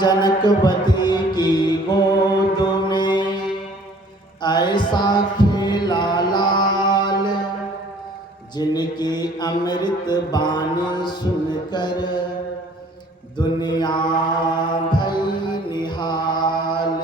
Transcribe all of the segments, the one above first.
जनकवती की गोद में ऐसा खेला लाल, जिनकी अमृत बानी सुनकर दुनिया भई निहाल।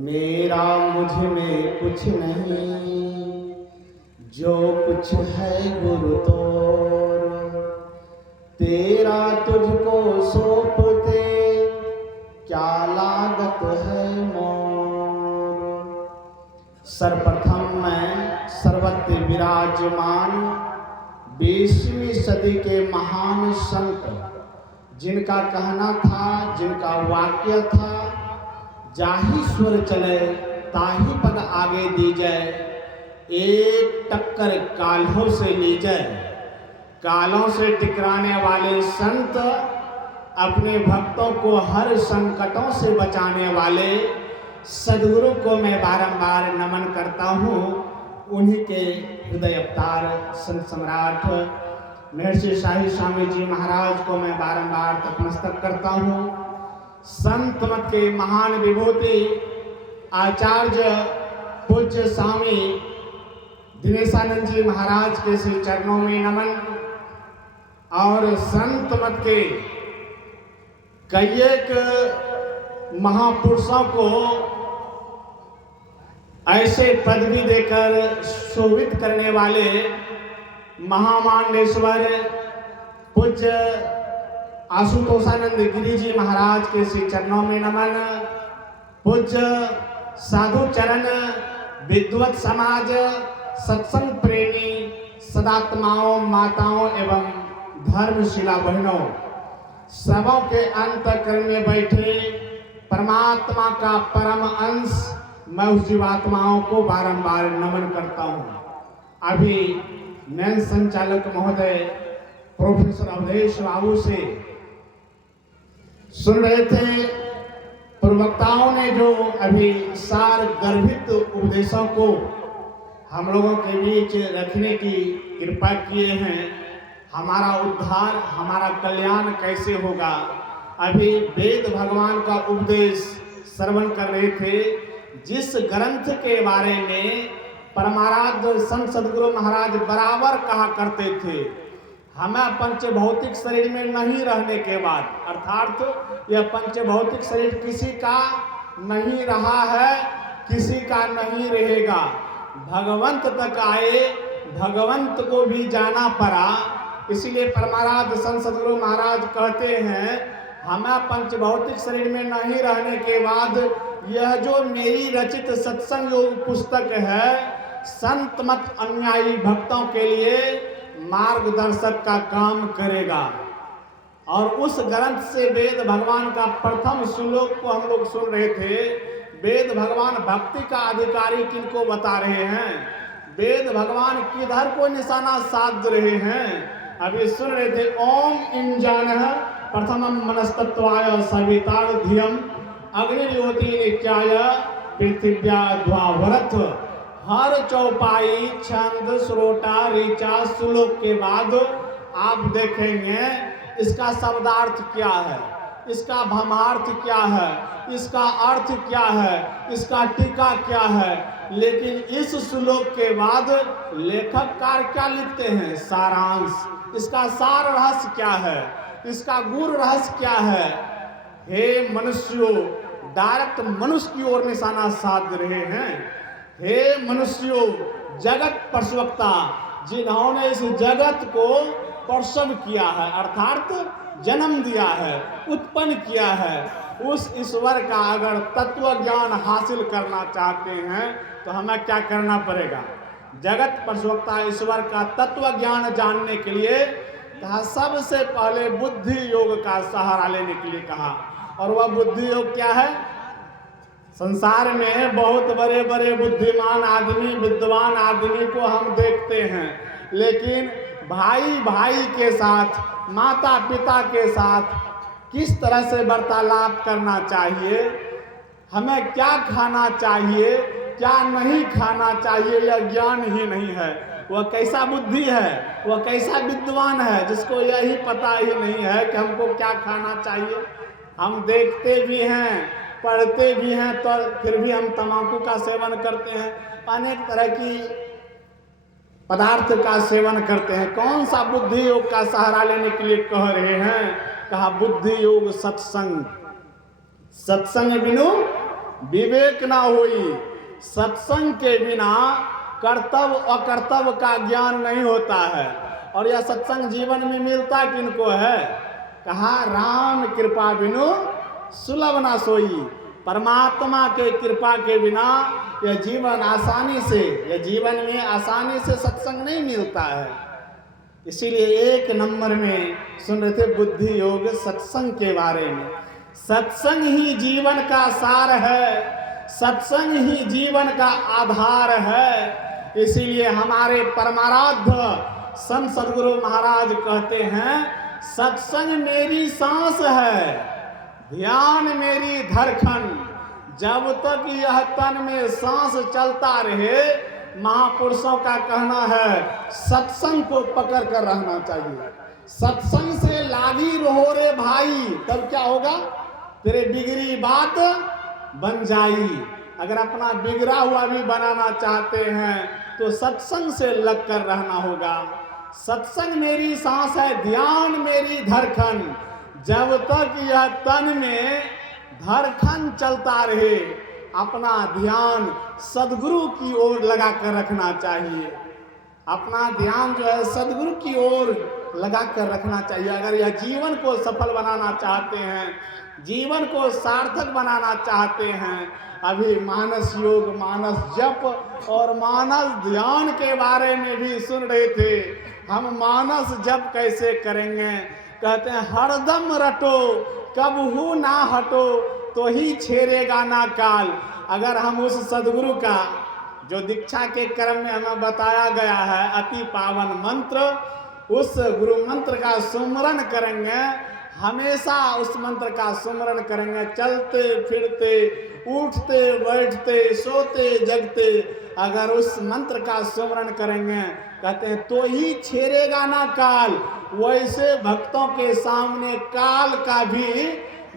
मेरा मुझ में कुछ नहीं, जो कुछ है गुरु तोर, तेरा तुझको सौंपते क्या लागत है मोर। सर्वप्रथम मैं सर्वत्र विराजमान 20वीं सदी के महान संत, जिनका कहना था, जिनका वाक्य था, जाहि स्वर चले ताहि पग आगे दी जाए, एक टक्कर काल्हों से ली जाए। कालों से टकराने वाले संत, अपने भक्तों को हर संकटों से बचाने वाले सद्गुरु को मैं बारंबार नमन करता हूँ। उन्हीं के हृदय अवतार संत सम्राट महर्षि शाही स्वामी जी महाराज को मैं बारंबार नतमस्तक करता हूँ। संत मत के महान विभूति आचार्य पूज्य स्वामी दिनेशानंद जी महाराज के श्री चरणों में नमन। और संत मत के कई एक महापुरुषों को ऐसे पदवी देकर शोभित करने वाले महामांडेश्वर पूज्य आशुतोषानंद गिरी जी महाराज के श्री चरणों में नमन। पूज्य साधु चरण विद्वत समाज सत्संग प्रेमी सदात्माओं माताओं एवं धर्मशिला बहनों, सबों के अंतःकरण में बैठे परमात्मा का परम अंश मैं उस जीवात्माओं को बारंबार नमन करता हूँ। अभी नैन संचालक महोदय प्रोफेसर अवधेश बाबू से सुन रहे थे, प्रवक्ताओं ने जो अभी सार गर्भित उपदेशों को हम लोगों के बीच रखने की कृपा किए हैं। हमारा उद्धार, हमारा कल्याण कैसे होगा। अभी वेद भगवान का उपदेश श्रवण कर रहे थे, जिस ग्रंथ के बारे में परमाराध्य संत सद्गुरु महाराज बराबर कहा करते थे, हमें पंचभौतिक शरीर में नहीं रहने के बाद, अर्थात यह पंचभौतिक शरीर किसी का नहीं रहा है, किसी का नहीं रहेगा। भगवंत तक आए, भगवंत को भी जाना पड़ा। इसलिए परमाराध्य संत सद्गुरु महाराज कहते हैं, हमें पंचभौतिक शरीर में नहीं रहने के बाद यह जो मेरी रचित सत्संग योग पुस्तक है, संत मत अनुयायी भक्तों के लिए मार्गदर्शक का काम करेगा। और उस ग्रंथ से वेद भगवान का प्रथम श्लोक को हम लोग सुन रहे थे। वेद भगवान भक्ति का अधिकारी किनको बता रहे हैं, वेद भगवान किधर को निशाना साध रहे हैं, अभी सुन रहे थे। ओम इंजानः प्रथमं मनस्तत्वाय सवितार धियम अग्निज्योति नित्याय पृथिव्या द्वावरथ। हर चौपाई छंद श्रोटा ऋचा श्लोक के बाद आप देखेंगे इसका शब्दार्थ क्या है, इसका भावार्थ क्या है, इसका अर्थ क्या है, इसका टीका क्या है। लेकिन इस श्लोक के बाद लेखक कार क्या लिखते हैं, सारांश। इसका सार रहस्य क्या है, इसका गुण रहस्य क्या है। हे मनुष्यों, डायरेक्ट मनुष्य की ओर निशाना साध रहे हैं। हे मनुष्यों, जगत प्रसवक्ता, जिन्होंने इस जगत को प्रसव किया है, अर्थात जन्म दिया है, उत्पन्न किया है, उस ईश्वर का अगर तत्व ज्ञान हासिल करना चाहते हैं तो हमें क्या करना पड़ेगा। जगत प्रसवक्ता ईश्वर का तत्व ज्ञान जानने के लिए कहा, सबसे पहले बुद्धि योग का सहारा लेने के लिए कहा। और वह बुद्धि योग क्या है। संसार में बहुत बड़े बड़े बुद्धिमान आदमी, विद्वान आदमी को हम देखते हैं, लेकिन भाई भाई के साथ, माता पिता के साथ किस तरह से वार्तालाप करना चाहिए, हमें क्या खाना चाहिए, क्या नहीं खाना चाहिए, यह ज्ञान ही नहीं है। वह कैसा बुद्धि है, वह कैसा विद्वान है जिसको यही पता ही नहीं है कि हमको क्या खाना चाहिए, हम देखते भी हैं, पढ़ते भी हैं, तो फिर भी हम तंबाकू का सेवन करते हैं, अनेक तरह की पदार्थ का सेवन करते हैं। कौन सा बुद्धि योग का सहारा लेने के लिए कह रहे हैं? कहा बुद्धि योग सत्संग, सत्संग बिनु विवेक ना होई। सत्संग के बिना कर्तव्य अकर्तव्य का ज्ञान नहीं होता है। और यह सत्संग जीवन में मिलता किनको है? कहा राम कृपा बिनु सुलभ ना सोई। परमात्मा के कृपा के बिना यह जीवन आसानी से, यह जीवन में आसानी से सत्संग नहीं मिलता है। इसीलिए एक नंबर में सुन रहे थे बुद्धि योग सत्संग के बारे में। सत्संग ही जीवन का सार है, सत्संग ही जीवन का आधार है। इसीलिए हमारे परमाराध्य संत सद्गुरु महाराज कहते हैं, सत्संग मेरी सांस है, ध्यान मेरी धड़कन। जब तक यह तन में सांस चलता रहे, महापुरुषों का कहना है, सत्संग को पकड़ कर रहना चाहिए। सत्संग से लागी रहो रे भाई, तब क्या होगा? तेरे बिगड़ी बात बन जाई। अगर अपना बिगड़ा हुआ भी बनाना चाहते हैं तो सत्संग से लग कर रहना होगा। सत्संग मेरी सांस है, ध्यान मेरी धड़कन। जब तक यह तन में धड़कन चलता रहे, अपना ध्यान सद्गुरु की ओर लगा कर रखना चाहिए। अपना ध्यान जो है सद्गुरु की ओर लगा कर रखना चाहिए। अगर यह जीवन को सफल बनाना चाहते हैं, जीवन को सार्थक बनाना चाहते हैं। अभी मानस योग, मानस जप और मानस ध्यान के बारे में भी सुन रहे थे। हम मानस जप कैसे करेंगे? कहते हैं हरदम रटो, कबहू ना हटो, तो ही छेड़ेगा ना काल। अगर हम उस सद्गुरु का जो दीक्षा के क्रम में हमें बताया गया है अति पावन मंत्र, उस गुरु मंत्र का सुमरन करेंगे, हमेशा उस मंत्र का सुमरन करेंगे, चलते फिरते, उठते बैठते, सोते जगते, अगर उस मंत्र का सुमरन करेंगे, कहते हैं तो ही छेड़ेगा ना काल। वैसे भक्तों के सामने काल का भी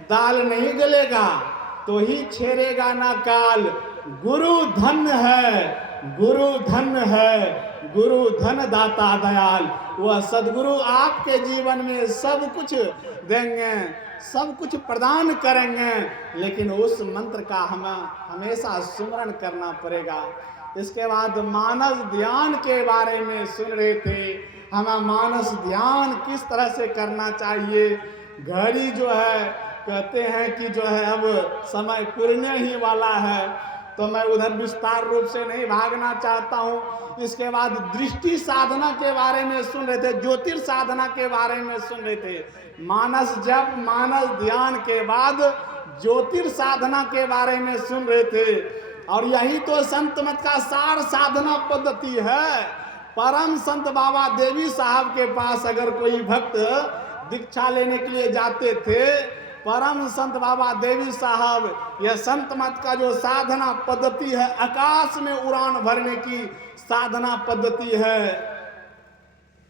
दाल नहीं गलेगा, तो ही छेड़ेगा ना काल। गुरु धन है, गुरु धन है, गुरु धन दाता दयाल। वह सद्गुरु आपके जीवन में सब कुछ देंगे, सब कुछ प्रदान करेंगे, लेकिन उस मंत्र का हमें हमेशा सुमरन करना पड़ेगा। इसके बाद मानस ध्यान के बारे में सुन रहे थे। हमें मानस ध्यान किस तरह से करना चाहिए? घड़ी जो है, कहते हैं कि जो है अब समय पुरने ही वाला है, तो मैं उधर विस्तार रूप से नहीं भागना चाहता हूँ। इसके बाद दृष्टि साधना के बारे में सुन रहे थे, ज्योतिर् साधना के बारे में सुन रहे थे। मानस जप, मानस ध्यान के बाद ज्योतिर् साधना के बारे में सुन रहे थे। और यही तो संत मत का सार साधना पद्धति है। परम संत बाबा देवी साहब के पास अगर कोई भक्त दीक्षा लेने के लिए जाते थे, परम संत बाबा देवी साहब यह संत मत का जो साधना पद्धति है, आकाश में उड़ान भरने की साधना पद्धति है।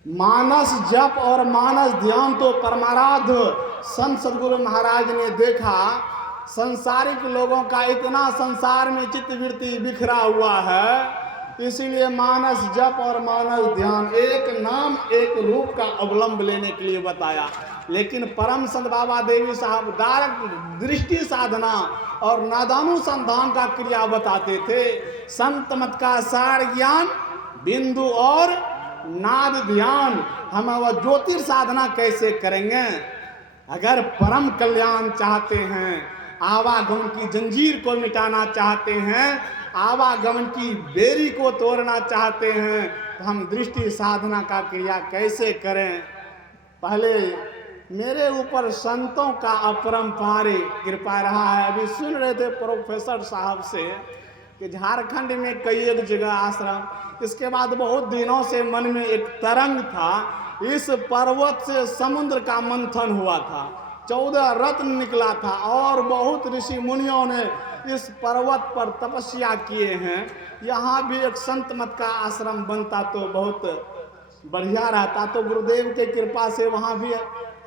मानस जप और मानस ध्यान तो परमाराध्य संत सद्गुरु महाराज ने देखा, संसारिक लोगों का इतना संसार में चित्तवृत्ति बिखरा हुआ है, इसीलिए मानस जप और मानस ध्यान एक नाम एक रूप का अवलंब लेने के लिए बताया। लेकिन परम संत बाबा देवी साहब डायरेक्ट दृष्टि साधना और नादानुसंधान का क्रिया बताते थे। संत मत का सार ज्ञान, बिंदु और नाद ध्यान। हम वह ज्योतिर् साधना कैसे करेंगे? अगर परम कल्याण चाहते हैं, आवागमन की जंजीर को मिटाना चाहते हैं, आवागमन की बेरी को तोड़ना चाहते हैं, तो हम दृष्टि साधना का क्रिया कैसे करें? पहले मेरे ऊपर संतों का अपरंपार कृपा रहा है। अभी सुन रहे थे प्रोफेसर साहब से कि झारखंड में कई एक जगह आश्रम, इसके बाद बहुत दिनों से मन में एक तरंग था, इस पर्वत से समुद्र का मंथन हुआ था, 14 रत्न निकला था और बहुत ऋषि मुनियों ने इस पर्वत पर तपस्या किए हैं। यहाँ भी एक संत मत का आश्रम बनता तो बहुत बढ़िया रहता। तो गुरुदेव के कृपा से वहाँ भी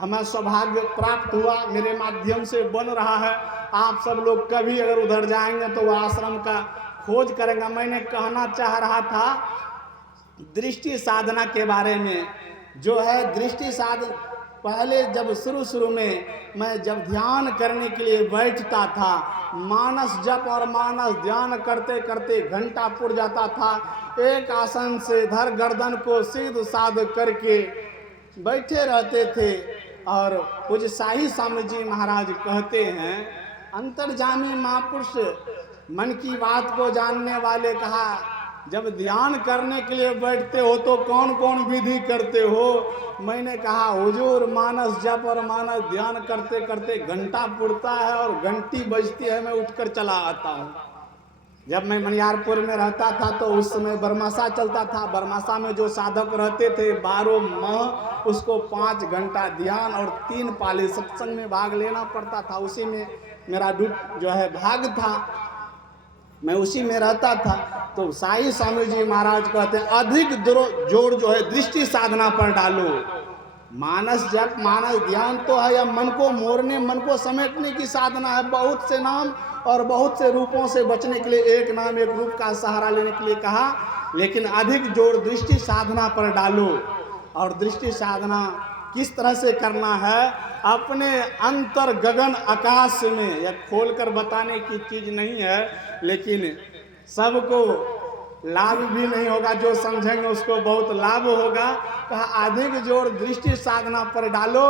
हमें सौभाग्य प्राप्त हुआ, मेरे माध्यम से बन रहा है। आप सब लोग कभी अगर उधर जाएंगे तो वह आश्रम का खोज करेंगे। मैंने कहना चाह रहा था दृष्टि साधना के बारे में, जो है दृष्टि साधना। पहले जब शुरू में मैं जब ध्यान करने के लिए बैठता था, मानस जप और मानस ध्यान करते करते घंटा पुर जाता था। एक आसन से धर गर्दन को सीध साध करके बैठे रहते थे। और पूज्य शाही स्वामी जी महाराज कहते हैं, अंतर्जामी महापुरुष मन की बात को जानने वाले, कहा जब ध्यान करने के लिए बैठते हो तो कौन कौन विधि करते हो? मैंने कहा हुजूर मानस जप और मानस ध्यान करते करते घंटा पुरता है और घंटी बजती है, मैं उठकर चला आता हूँ। जब मैं मनियारपुर में रहता था तो उस समय बरमासा चलता था। बरमासा में जो साधक रहते थे 12 माह, उसको 5 घंटा ध्यान और 3 पाली सत्संग में भाग लेना पड़ता था। उसी में मेरा जो है भाग था, मैं उसी में रहता था। तो शाही स्वामी जी महाराज कहते हैं अधिक जोर जो है दृष्टि साधना पर डालो। मानस जप मानस ध्यान तो है या मन को मोड़ने, मन को समेटने की साधना है। बहुत से नाम और बहुत से रूपों से बचने के लिए एक नाम एक रूप का सहारा लेने के लिए कहा, लेकिन अधिक जोर दृष्टि साधना पर डालो। और दृष्टि साधना किस तरह से करना है? अपने अंतर गगन आकाश में, यह खोलकर बताने की चीज नहीं है, लेकिन सबको लाभ भी नहीं होगा, जो समझेंगे उसको बहुत लाभ होगा। कहा अधिक जोर दृष्टि साधना पर डालो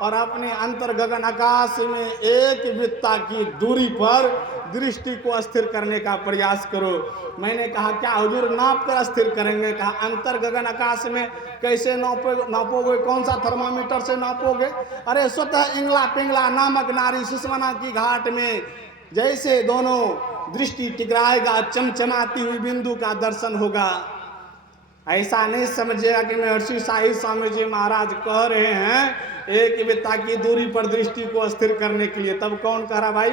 और अपने अंतर गगन आकाश में एक वित्ता की दूरी पर दृष्टि को स्थिर करने का प्रयास करो। मैंने कहा क्या हुजूर नाप कर स्थिर करेंगे? कहा अंतर गगन आकाश में कैसे नापोगे? कौन सा थर्मामीटर से नापोगे? अरे स्वतः इंगला पिंगला नामक नारी सुषमना की घाट में जैसे दोनों दृष्टि टकराएगा, चमचमाती हुई बिंदु का दर्शन होगा। ऐसा नहीं समझिएगा कि महर्षि शाही स्वामी जी महाराज कह रहे हैं एक वित्ता की दूरी पर दृष्टि को स्थिर करने के लिए। तब कौन कह रहा भाई?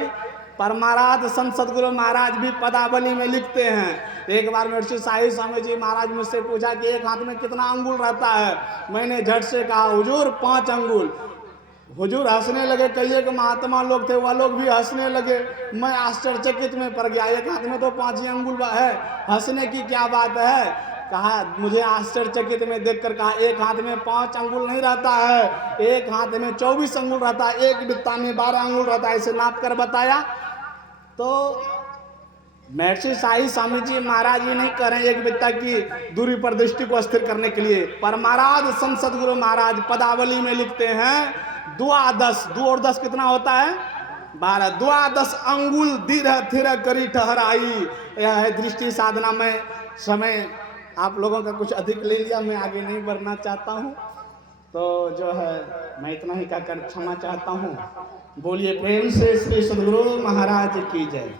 परमाराध संत सद्गुरु महाराज भी पदावली में लिखते हैं। एक बार महर्षि शाही स्वामी जी महाराज मुझसे पूछा कि एक हाथ में कितना अंगुल रहता है? मैंने झट से कहा हुजूर 5 अंगुल। हुजूर हंसने लगे, कहिए कि महात्मा लोग थे, वह लोग भी हंसने लगे। मैं आश्चर्यचकित में पड़ गया, एक हाथ में तो 5 ही अंगुल है, हंसने की क्या बात है? कहा मुझे आश्चर्यचकित में देखकर कहा एक हाथ में 5 अंगुल नहीं रहता है, एक हाथ में 24 अंगुल रहता है, एक बित्ता में 12 अंगुल रहता है, ऐसे नाप कर बताया। तो महर्षि शाही स्वामी जी महाराज भी नहीं कह रहे एक वित्ता की दूरी पर दृष्टि को स्थिर करने के लिए। परमाराध संत सद्गुरु महाराज पदावली में लिखते हैं द्वादश, 2 और 10 कितना होता है? 12। द्वादश अंगुल धीरे धीरे करी ठहराई। यह है दृष्टि साधना में। समय आप लोगों का कुछ अधिक ले लिया, मैं आगे नहीं बढ़ना चाहता हूँ, तो जो है मैं इतना ही कहकर क्षमा चाहता हूँ। बोलिए प्रेम से श्री सद्गुरु महाराज की जय।